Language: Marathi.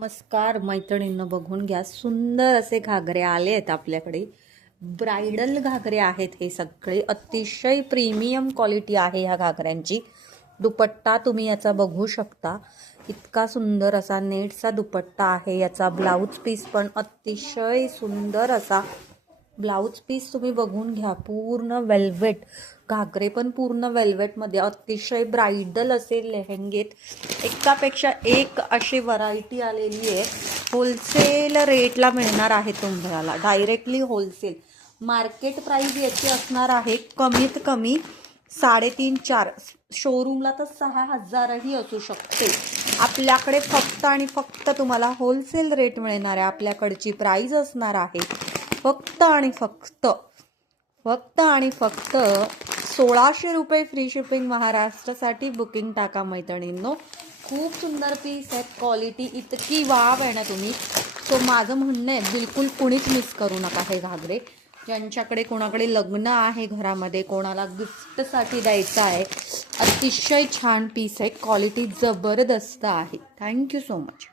नमस्कार मैत्रिणींनो, बघून घ्या, सुंदर असे घागरे आले आहेत आपल्याकडे. ब्राइडल घागरे आहेत हे सगळे. अतिशय प्रीमियम क्वालिटी आहे ह्या घागऱ्यांची. दुपट्टा तुम्ही याचा बघू शकता, इतका सुंदर असा नेटचा दुपट्टा आहे याचा. ब्लाऊज पीस पण अतिशय सुंदर असा ब्लाऊज पीस तुम्ही बघून घ्या. पूर्ण वेल्वेट घागरे पण पूर्ण वेल्वेटमध्ये अतिशय ब्राइडल असे लेहंगेत. एकापेक्षा एक अशी व्हरायटी आलेली आहे. होलसेल रेटला मिळणार आहे तुम्हाला, डायरेक्टली होलसेल. मार्केट प्राइस याची असणार आहे कमीत कमी 3.5-4, शोरूमला तर 6,000ही असू शकते. आपल्याकडे फक्त आणि फक्त तुम्हाला होलसेल रेट मिळणार आहे. आपल्याकडची प्राइस असणार आहे फक्त आणि फक्त 1,600 रुपये. फ्री शिपिंग महाराष्ट्रासाठी. बुकिंग टाका मैत्रिणींनो. खूप सुंदर पीस आहेत. क्वालिटी इतकी वाव आहे ना तुम्ही. सो माझं म्हणणं आहे, बिलकुल कुणीच मिस करू नका हे घागरे. ज्यांच्याकडे कोणाकडे लग्न आहे घरामध्ये, कोणाला गिफ्टसाठी द्यायचं आहे, अतिशय छान पीस आहे. क्वालिटी जबरदस्त आहे. Thank you so much.